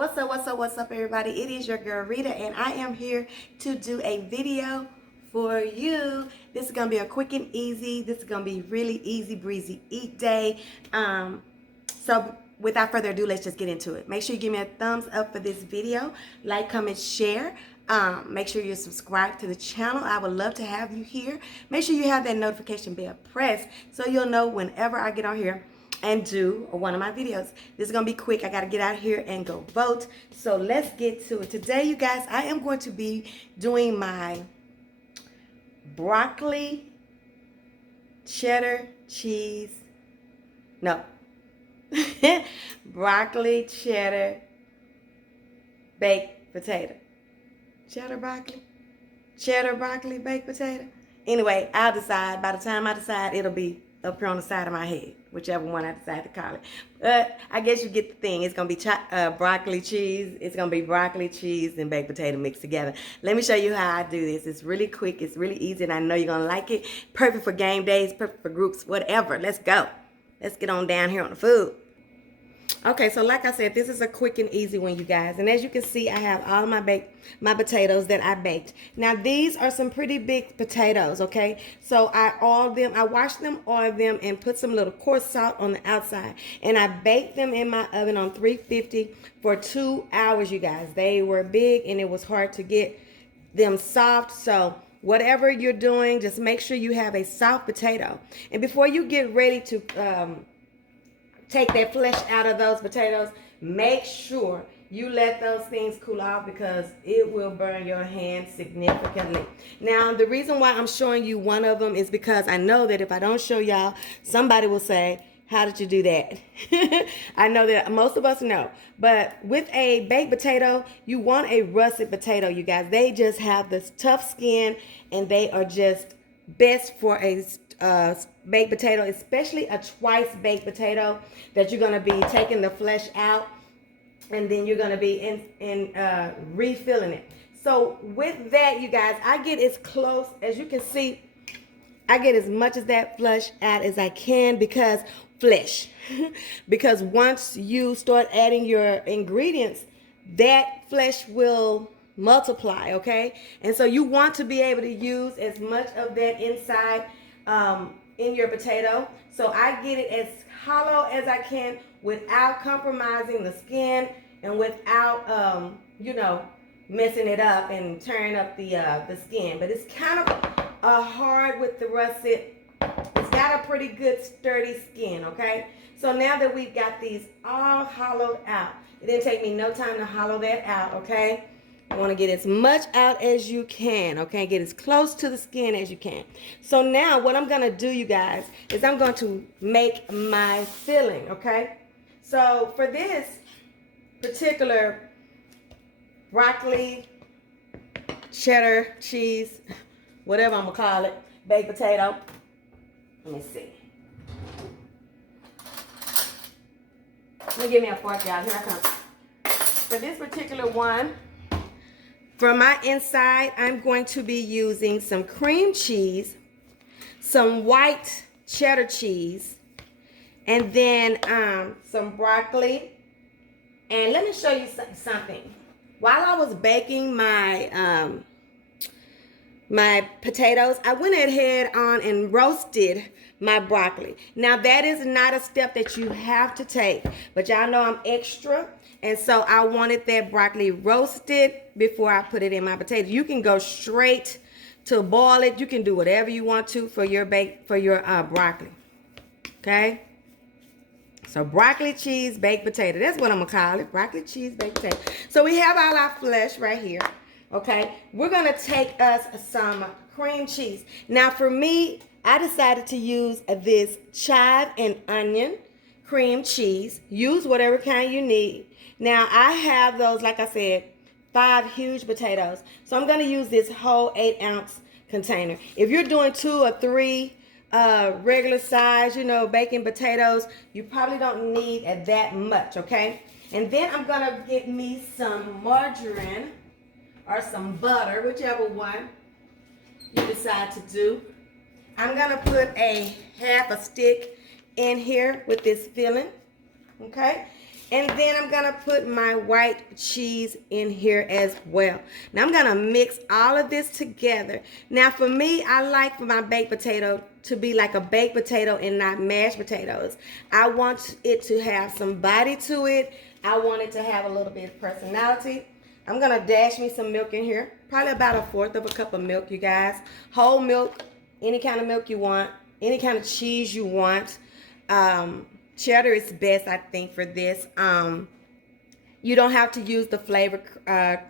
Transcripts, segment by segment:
What's up, everybody? It is your girl, Rita, and I am here to do a video for you. This is going to be a quick and easy. This is going to be really easy breezy eat day. So without further ado, let's just get into it. Make sure you give me a thumbs up for this video. Like, comment, share. Make sure you're subscribed to the channel. I would love to have you here. Make sure you have that notification bell pressed so you'll know whenever I get on here and do one of my videos. This is gonna be quick. I gotta get out here and go vote. So let's get to it. Today, you guys, I am going to be doing my broccoli, cheddar, cheese. No. Broccoli, cheddar, baked potato. Cheddar broccoli, baked potato. Anyway, I'll decide. By the time I decide, it'll be up here on the side of my head, whichever one I decide to call it. But I guess you get the thing. It's gonna be broccoli cheese. It's gonna be broccoli cheese and baked potato mixed together. Let me show you how I do this. It's really quick. It's really easy, and I know you're gonna like it. Perfect for game days. Perfect for groups. Whatever. Let's go. Let's get on down here on the food. Okay, so like I said, this is a quick and easy one, you guys. And as you can see, I have all of my potatoes that I baked. Now, these are some pretty big potatoes, okay? So I washed them, oiled them, and put some little coarse salt on the outside. And I baked them in my oven on 350 for 2 hours, you guys. They were big, and it was hard to get them soft. So whatever you're doing, just make sure you have a soft potato. And before you get ready to take that flesh out of those potatoes, make sure you let those things cool off because it will burn your hands significantly. Now, the reason why I'm showing you one of them is because I know that if I don't show y'all, somebody will say, how did you do that? I know that most of us know. But with a baked potato, you want a russet potato, you guys. They just have this tough skin, and they are just best for a baked potato, especially a twice baked potato that you're going to be taking the flesh out, and then you're going to be refilling it. So with that, you guys, I get as close as you can see. I get as much of that flesh out as I can because once you start adding your ingredients, that flesh will multiply, okay? And so you want to be able to use as much of that inside in your potato. So I get it as hollow as I can without compromising the skin and without messing it up and tearing up the skin. But it's kind of hard with the russet. It's got a pretty good sturdy skin, okay? So now that we've got these all hollowed out, it didn't take me no time to hollow that out, okay? You want to get as much out as you can, okay? Get as close to the skin as you can. So now what I'm going to do, you guys, is I'm going to make my filling, okay? So for this particular broccoli, cheddar, cheese, whatever I'm going to call it, baked potato, let me see. Let me give me a fork, y'all. Here I come. For this particular one, for my inside, I'm going to be using some cream cheese, some white cheddar cheese, and then some broccoli. And let me show you something. While I was baking my my potatoes, I went ahead on and roasted my broccoli. Now, that is not a step that you have to take, but y'all know I'm extra. And so I wanted that broccoli roasted before I put it in my potato. You can go straight to boil it. You can do whatever you want to for your broccoli. Okay? So broccoli, cheese, baked potato. That's what I'm going to call it. Broccoli, cheese, baked potato. So we have all our flesh right here. Okay? We're going to take us some cream cheese. Now for me, I decided to use this chive and onion cream cheese. Use whatever kind you need. Now, I have those, like I said, 5 huge potatoes. So I'm going to use this whole 8-ounce container. If you're doing 2 or 3 regular size, baking potatoes, you probably don't need that much, okay? And then I'm going to get me some margarine or some butter, whichever one you decide to do. I'm going to put a half a stick in here with this filling, okay? And then I'm gonna put my white cheese in here as well. Now I'm gonna mix all of this together. Now for me, I like for my baked potato to be like a baked potato and not mashed potatoes. I want it to have some body to it. I want it to have a little bit of personality. I'm gonna dash me some milk in here. Probably about 1/4 of a cup of milk, you guys. Whole milk, any kind of milk you want, any kind of cheese you want. Cheddar is best, I think, for this. You don't have to use the flavor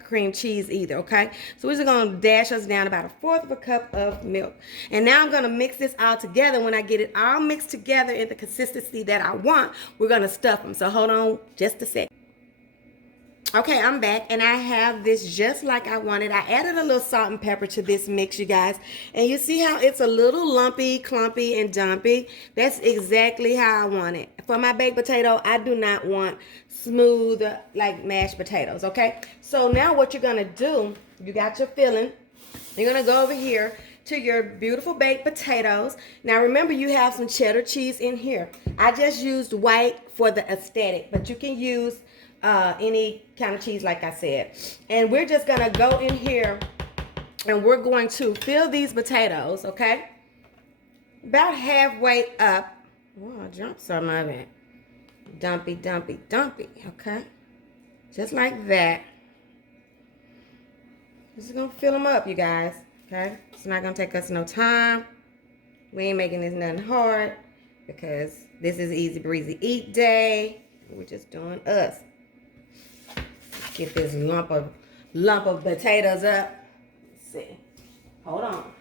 cream cheese either, okay? So we're just gonna dash us down about 1/4 of a cup of milk. And now I'm gonna mix this all together. When I get it all mixed together in the consistency that I want, we're gonna stuff them. So hold on just a sec. Okay, I'm back, and I have this just like I wanted. I added a little salt and pepper to this mix, you guys. And you see how it's a little lumpy, clumpy, and dumpy? That's exactly how I want it. For my baked potato, I do not want smooth like mashed potatoes, okay? So now what you're gonna do, you got your filling. You're gonna go over here to your beautiful baked potatoes. Now remember, you have some cheddar cheese in here. I just used white for the aesthetic, but you can use any kind of cheese like I said. And we're just gonna go in here and we're going to fill these potatoes, okay? About halfway up. Oh, I dropped some of it. Dumpy, dumpy, dumpy, okay? Just like that. Just gonna fill them up, you guys, okay? It's not gonna take us no time. We ain't making this nothing hard because this is easy breezy eat day. We're just doing us. Get this lump of potatoes up. Let's see. Hold on.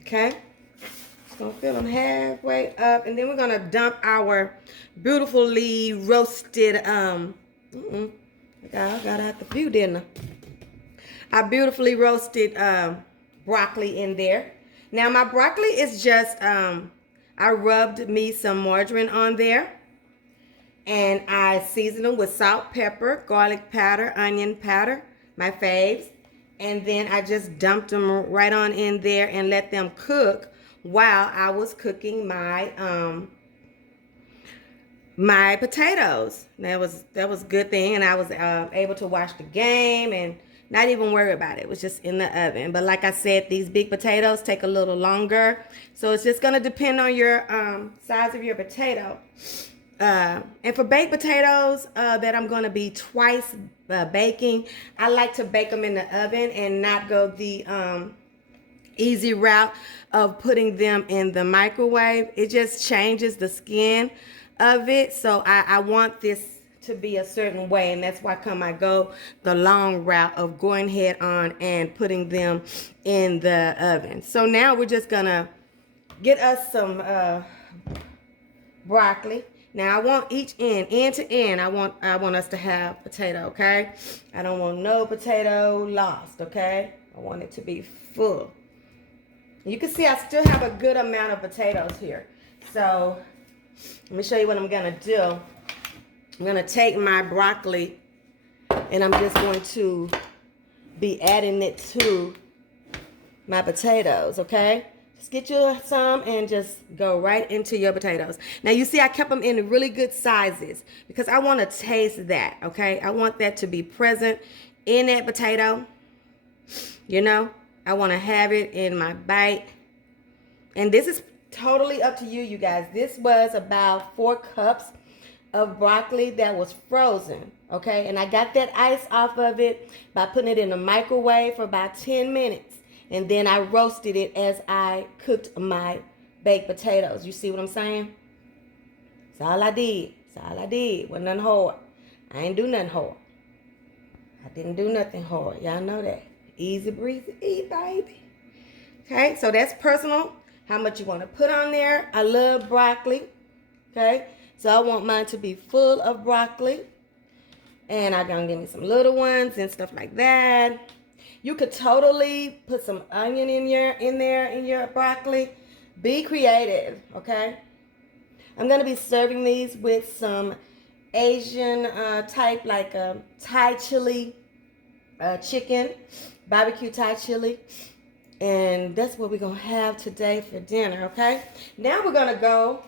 Okay. Just gonna fill them halfway up, and then we're gonna dump our beautifully roasted I got out the view, didn't I? Our beautifully roasted broccoli in there. Now my broccoli is just I rubbed me some margarine on there, and I seasoned them with salt, pepper, garlic powder, onion powder, my faves. And then I just dumped them right on in there and let them cook while I was cooking my my potatoes. That was a good thing, and I was able to watch the game and not even worry about it. It was just in the oven. But like I said, these big potatoes take a little longer. So it's just going to depend on your size of your potato. And for baked potatoes that I'm going to be twice baking, I like to bake them in the oven and not go the easy route of putting them in the microwave. It just changes the skin of it. So I want this to be a certain way, and that's why I go the long route of going head on and putting them in the oven. So now we're just gonna get us some broccoli. Now I want each end to end, I want us to have potato, okay? I don't want no potato lost, okay? I want it to be full. You can see I still have a good amount of potatoes here. So let me show you what I'm gonna do. I'm gonna take my broccoli and I'm just going to be adding it to my potatoes, okay? Just get you some and just go right into your potatoes. Now you see I kept them in really good sizes because I want to taste that, okay? I want that to be present in that potato. You know, I want to have it in my bite. And this is totally up to you, you guys. This was about 4 cups of broccoli that was frozen, okay? And I got that ice off of it by putting it in the microwave for about 10 minutes. And then I roasted it as I cooked my baked potatoes. You see what I'm saying? That's all I did. That's all I did. Wasn't nothing hard. I ain't do nothing hard. I didn't do nothing hard. Y'all know that. Easy breezy eat, baby. Okay, so that's personal. How much you want to put on there. I love broccoli. Okay, so I want mine to be full of broccoli. And I'm going to give me some little ones and stuff like that. You could totally put some onion in there in your broccoli. Be creative, okay? I'm going to be serving these with some Asian type, like Thai chili chicken, barbecue Thai chili. And that's what we're going to have today for dinner, okay? Now we're going to go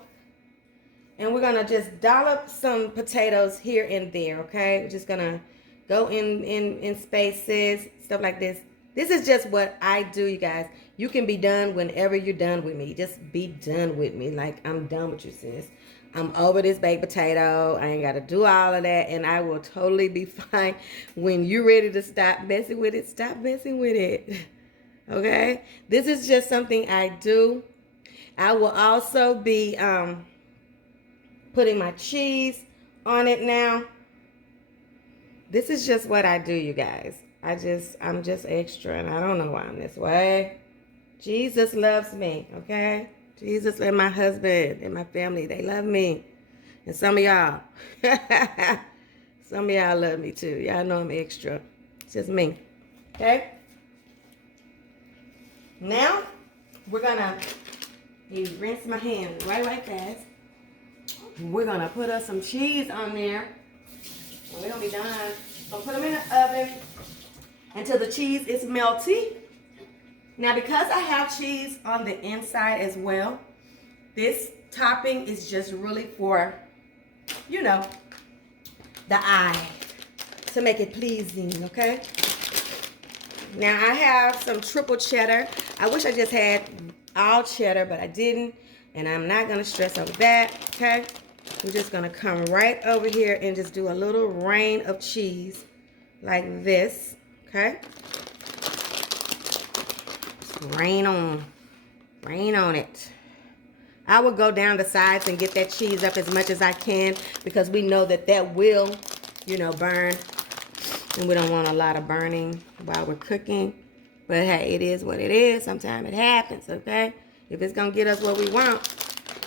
and we're going to just dollop some potatoes here and there, okay? We're just going to go in spaces, stuff like this. This is just what I do, you guys. You can be done whenever you're done with me. Just be done with me. Like, I'm done with you, sis. I'm over this baked potato. I ain't got to do all of that. And I will totally be fine. When you're ready to stop messing with it, stop messing with it. Okay? This is just something I do. I will also be putting my cheese on it now. This is just what I do, you guys. I'm just extra, and I don't know why I'm this way. Jesus loves me, okay? Jesus and my husband and my family, they love me. And some of y'all, love me too. Y'all know I'm extra. It's just me, okay? Now, we're gonna rinse my hands right fast. We're gonna put us some cheese on there. We're gonna be done. So put them in the oven until the cheese is melty. Now, because I have cheese on the inside as well, this topping is just really for, you know, the eye, to make it pleasing, okay? Now, I have some triple cheddar. I wish I just had all cheddar, but I didn't, and I'm not gonna stress over that, okay? We're just gonna come right over here and just do a little rain of cheese like this, okay? Just rain on it. I will go down the sides and get that cheese up as much as I can, because we know that that will, you know, burn, and we don't want a lot of burning while we're cooking. But hey, it is what it is. Sometimes it happens, okay? If it's gonna get us what we want.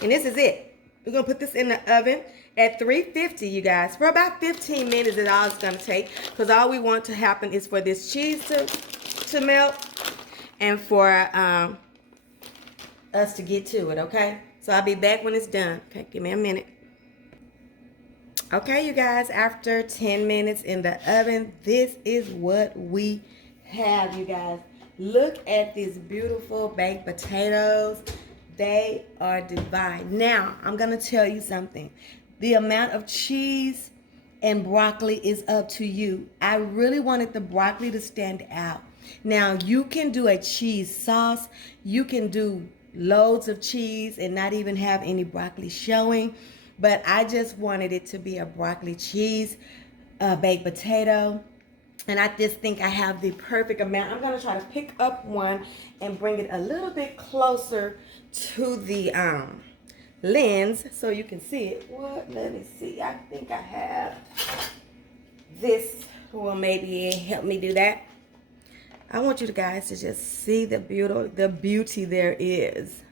And this is it. We're going to put this in the oven at 350, you guys. For about 15 minutes is all it's going to take. Because all we want to happen is for this cheese to melt. And for us to get to it, okay? So I'll be back when it's done. Okay, give me a minute. Okay, you guys. After 10 minutes in the oven, this is what we have, you guys. Look at these beautiful baked potatoes. They are divine. Now, I'm going to tell you something. The amount of cheese and broccoli is up to you. I really wanted the broccoli to stand out. Now, you can do a cheese sauce. You can do loads of cheese and not even have any broccoli showing. But I just wanted it to be a broccoli cheese baked potato. And I just think I have the perfect amount. I'm going to try to pick up one and bring it a little bit closer to the lens so you can see it. What? Let me see. I think I have this will maybe help me do that. I want you guys to just see the beauty there is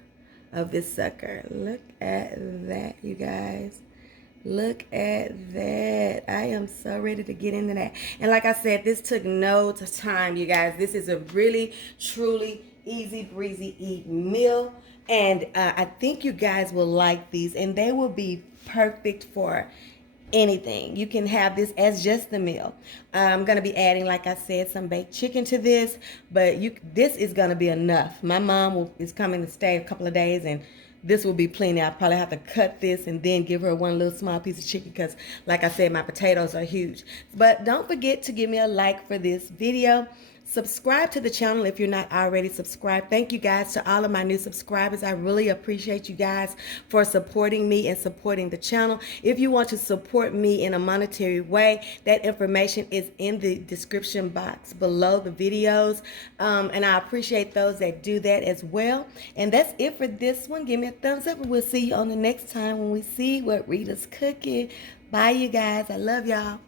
of this sucker. Look at that, you guys. Look at that. I am so ready to get into that. And like I said, this took no time, you guys. This is a really, truly easy breezy eat meal. And I think you guys will like these. And they will be perfect for anything. You can have this as just the meal. I'm going to be adding, like I said, some baked chicken to this. But this is going to be enough. My mom is coming to stay a couple of days, and this will be plenty. I'll probably have to cut this and then give her one little small piece of chicken because, like I said, my potatoes are huge. But don't forget to give me a like for this video. Subscribe to the channel if you're not already subscribed. Thank you guys to all of my new subscribers. I really appreciate you guys for supporting me and supporting the channel. If you want to support me in a monetary way, that information is in the description box below the videos. And I appreciate those that do that as well. And that's it for this one. Give me a thumbs up and we'll see you on the next time when we see what Rita's cooking. Bye, you guys. I love y'all.